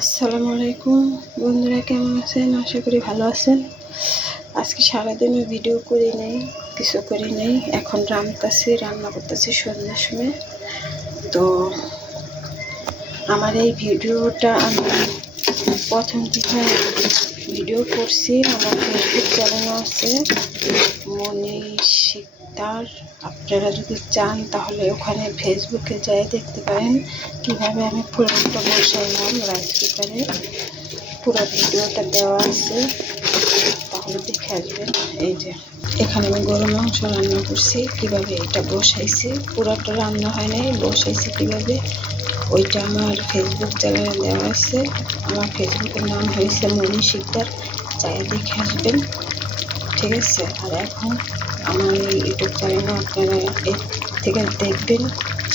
আসসালামু আলাইকুম বন্ধুরা, কেমন আছেন? আশা করি ভালো আছেন। আজকে সারাদিনে ভিডিও করি নাই, কিছু করি নাই। এখন রান্না করতেছি সন্ধ্যার সময়। তো আমার এই ভিডিওটা আমি প্রথম থেকে ভিডিও করছি। আমার ফেসবুক চ্যানেল আছে মনি শিকদার। আপনারা যদি চান তাহলে ওখানে ফেসবুকে যাই দেখতে পারেন কিভাবে আমি পোলাওটা বসাইলাম রাইস কুকারে। পুরো ভিডিওটা দেওয়া আছে, তাহলে দেখে আসবেন। এই যে এখানে আমি গরু মাংস রান্না করছি, কিভাবে এটা বসাইছি। পুরোটা রান্না হয় নাই, বসাইছি কিভাবে ওইটা আমার ফেসবুক চ্যানেলে দেওয়া আছে। আমার ফেসবুকের নাম হয়েছে মনি শিকদার, চাই দেখে আসবেন, ঠিক আছে? আর এখন আমার এই ইউটিউব চ্যানেলে আপনারা এর থেকে দেখবেন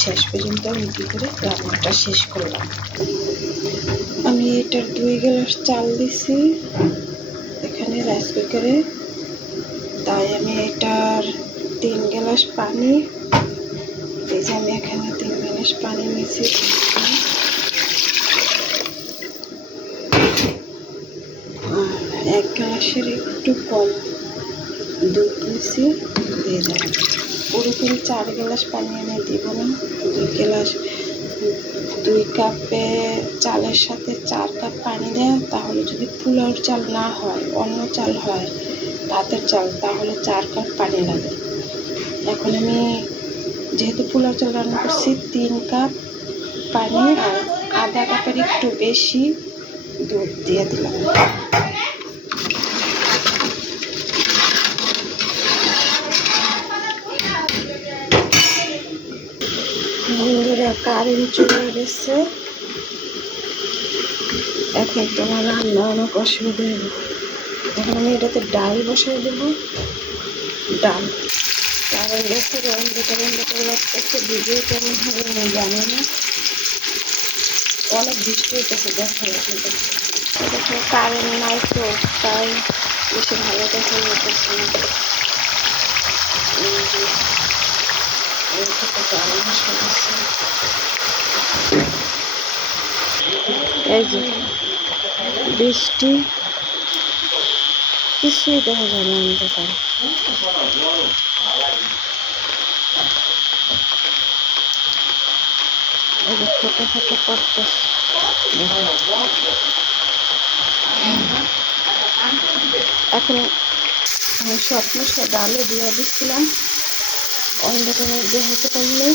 শেষ পর্যন্ত আমি কী করে রান্নাটা শেষ করলাম। আমি এটার 2 গ্লাস চাল দিছি এখানে রাইস কুকারে, তাই আমি এটার 3 গ্লাস পানি, এই যে আমি এখানে 3 গ্লাস পানি নিয়েছি। আর 1 গ্লাসের একটু কম দুধ নিয়েছি, দিয়ে দেবো। পুরোপুরি 4 গ্লাস পানি আমি দিব না। 2 কাপে চালের সাথে 4 কাপ পানি দেয়, তাহলে যদি পোলাওর চাল না হয়, অন্য চাল হয়, ভাতের চাল, তাহলে 4 কাপ পানি লাগে। এখন আমি যেহেতু পোলাও চাল রান্না করছি, 3 কাপ পানি আর আধা কাপের একটু বেশি দুধ দিয়ে দিলাম। বন্ধুরা, কারেন্ট চলে গেছে, এখন তোমার রান্না অনেক অসুবিধা হবে। এখন আমি এটাতে ডাল বসাই দেব। ডাল কারেন্ট গেছে, অন্ধকার লাগতেছে। ভিডিও কেমন হবে আমি জানি না, অনেক বৃষ্টি হইতেছে। দেখা যাচ্ছে দেখো কারেন্ট নাই, তো তাই বেশি ভালো দেখা যেতেছে না। এই যে বৃষ্টি, কিছুই দেখা যায় না অন্ধকার। এই যে ফোটা ফোটা পড়তেছে। এখন আমি সব মশলা ডালে দিয়ে দিচ্ছিলাম, অন্ধকারে দেখাতে পারলে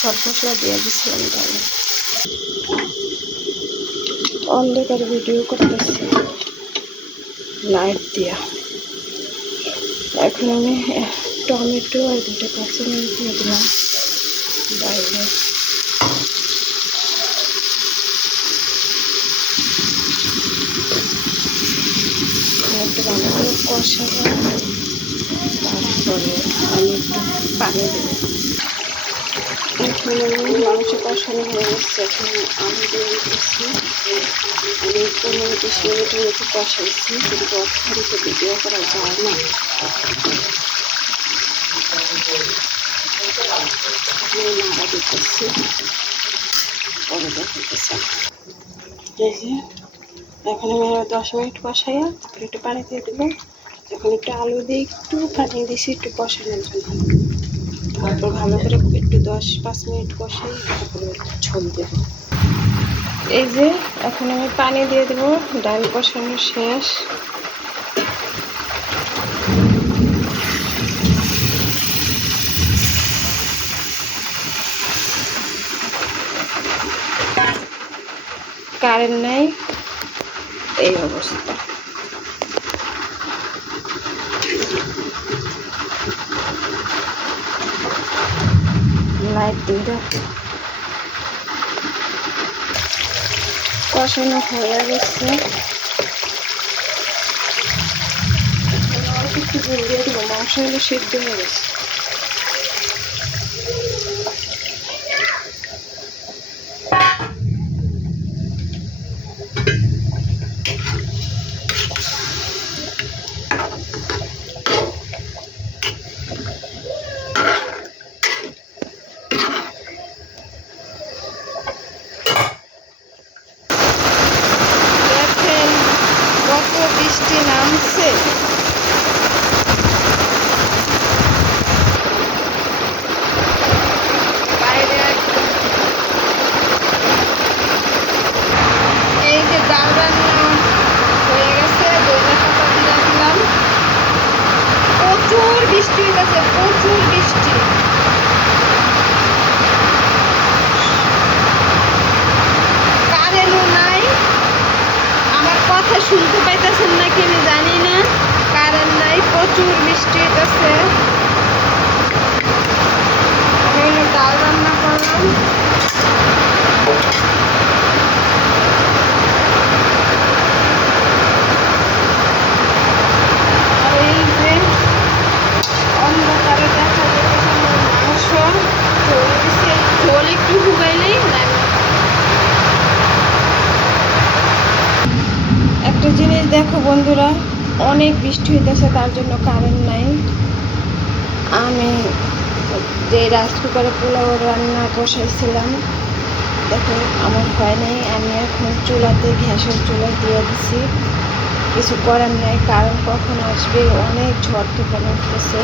সব মশলা দিয়ে দিচ্ছিলাম ডালে। অন্ধকারে ভিডিও করতেছি লাইট দিয়া। এখন আমি টমেটো আর 2টা কাঁচামরিচ দিয়ে দিলাম বাইরে। একটু ভালো করে কষাবো, তারপরে আমি একটু পানি দেবো। এখানে মাংস কষানো হয়ে গেছে, এখন আলু দিয়ে দিচ্ছি। আমি 15-20 মিনিটের মতো কষাইছি, কিন্তু অক্ষরিত ভিডিও করা যায় না। নাড়া দিতেছি, পরে দেখাইতেছি। এই যে এখন আমি 10 মিনিট কষাইয়া তারপরে একটু পানি দিয়ে দেবো। এখন একটু আলু দিয়ে একটু পানি দিয়েছি একটু কষানোর জন্য। তারপর ভালো করে একটু 10-5 মিনিট কষাই, তারপরে ঝোল দেবো। এই যে এখন আমি পানি দিয়ে দেবো, ডাল কষানো শেষ। কারেন্ট নাই, এই অবস্থা। লাইট দিয়ে কষানো হয়ে গেছে। একটু জল দিয়ে দেবো, মাংস হলে সিদ্ধ হয়ে গেছে। দিচ্ছে। বাইরে এই যে ডাল রান্না হয়ে গেছে, দইটা পাতা দিয়ে দিলাম। প্রচুর বৃষ্টি হইতেছে, প্রচুর বৃষ্টি। কারেন্টও নাই, আমার কথা শুনতে পাইতেছেন নাকি আমি জানি না। কারেন্ট নাই, প্রচুর বৃষ্টি হইতেছে। আমি ডাল রান্না করলাম। আর এই যে অন্ধকারে দেখা যাচ্ছে মাংস ঝোল দিচ্ছে, ঝোল একটু শুকাইলেই রান্না। একটা জিনিস দেখো বন্ধুরা, অনেক বৃষ্টি হইতেছে, তার জন্য কারেন্ট নাই। আমি যে রাইস কুকারে পোলাও রান্না বসাইছিলাম, দেখো আমার হয় নাই। আমি এখন চুলাতে, গ্যাসের চুলা দিয়ে দিছি। কিছু করার নাই, কারণ কখন আসবে, অনেক ঝড় তুফান উঠতেছে।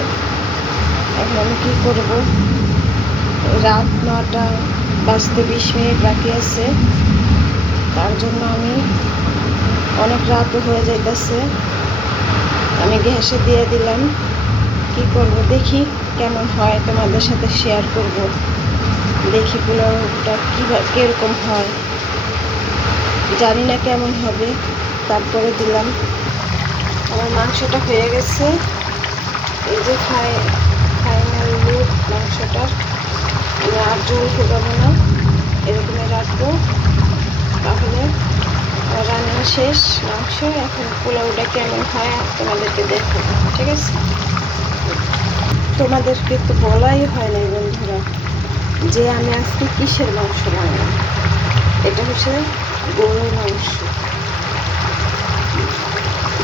এখন আমি কী করবো? রাত 9টা বাজতে 20 মিনিট বাকি আছে, তার জন্য আমি অনেক রাতও হয়ে যাইতেছে। আমি গ্যাসে দিয়ে দিলাম। কি করব দেখি কেমন হয়, তোমাদের সাথে শেয়ার করব। দেখি পোলাওটা কীরকম হয়, জানি না কেমন হবে। তারপরে দিলাম। আমার মাংসটা হয়ে গেছে, এই যে ফাইনাল লুক মাংসটার। আমি আর ঝোল ফুটাবো না, এরকমই রাখবো। তাহলে রান্না শেষ মাংস। এখন পোলাওটা কেমন হয় তোমাদেরকে দেখাবো, ঠিক আছে? তোমাদেরকে তো বলাই হয় না বন্ধুরা যে আমি আজকে কিসের মাংস রান্না। এটা হচ্ছে গরুর মাংস।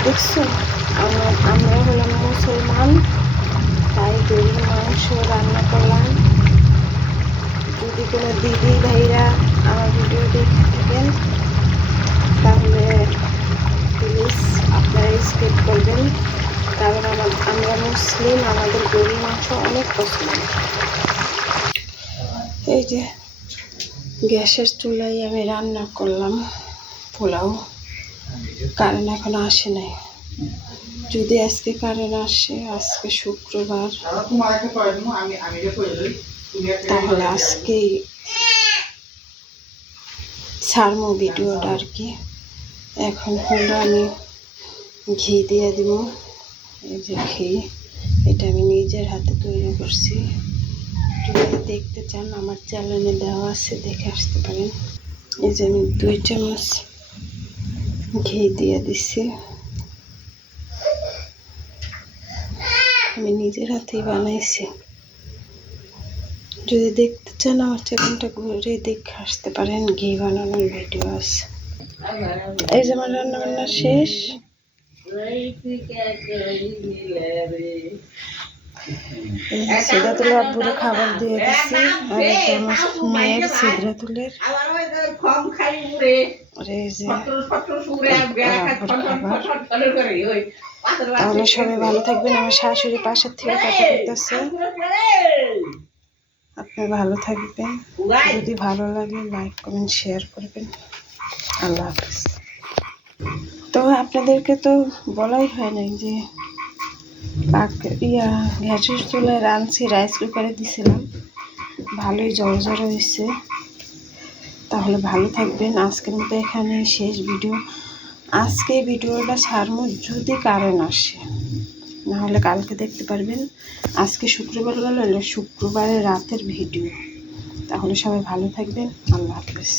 দেখছো, আমরা হলাম মুসলমান, তাই গরুর মাংস রান্না করলাম। যদি কোনো দিদি ভাইরা আমার ভিডিও দেখে থাকেন, তাহলে প্লিজ আপনারা স্কিপ করবেন, কারণ আমরা মুসলিম, আমাদের গরুর মাংস অনেক পছন্দ। এই যে গ্যাসের চুলায় আমি রান্না করলাম পোলাও। কারেন্ট এখন আসে নাই। যদি আজকে কারেন্ট আসে, আজকে শুক্রবার, তাহলে আজকেই ছাড়বো ভিডিওটা আর কি। এখন হলো আমি ঘি দিয়ে দিব। এই যে ঘি, এটা আমি নিজের হাতে তৈরি করছি। যদি দেখতে চান আমার চ্যানেলে দেওয়া আছে, দেখে আসতে পারেন। এই যে আমি 2 চামচ ঘি দিয়ে দিচ্ছি। আমি নিজের হাতেই বানাইছি। যদি দেখতে চান আমার চ্যানেলটা ঘুরে দেখে আসতে পারেন, ঘি বানানোর ভিডিও আছে। এই যে আমার রান্না বান্না শেষ। সিদ্ধাতুলের আব্বুরে খাবার দিয়ে দিচ্ছি। আর এটা আমার মেয়ের সিদ্ধাতুলের। তাহলে সবাই ভালো থাকবেন। আমার শাশুড়ি পাশের থেকে কথা বলতেছে। আপনি ভালো থাকবেন। যদি ভালো লাগে লাইক কমেন্ট শেয়ার করবেন। আল্লাহ হাফেজ। তো আপনাদেরকে তো বলাই হয় নাই যে গ্যাসের চুলায় রাঁধছি, রাইস কুকারে দিছিলাম, ভালোই জড় হয়েছে। তাহলে ভালো থাকবেন। আজকের মতো এখানে শেষ ভিডিও। আজকে ভিডিওটা ছাড়বো যদি কারেন্ট আসে, নাহলে কালকে দেখতে পারবেন। আজকে শুক্রবার গেল, শুক্রবারের রাতের ভিডিও। তাহলে সবাই ভালো থাকবেন। আল্লাহ হাফেজ।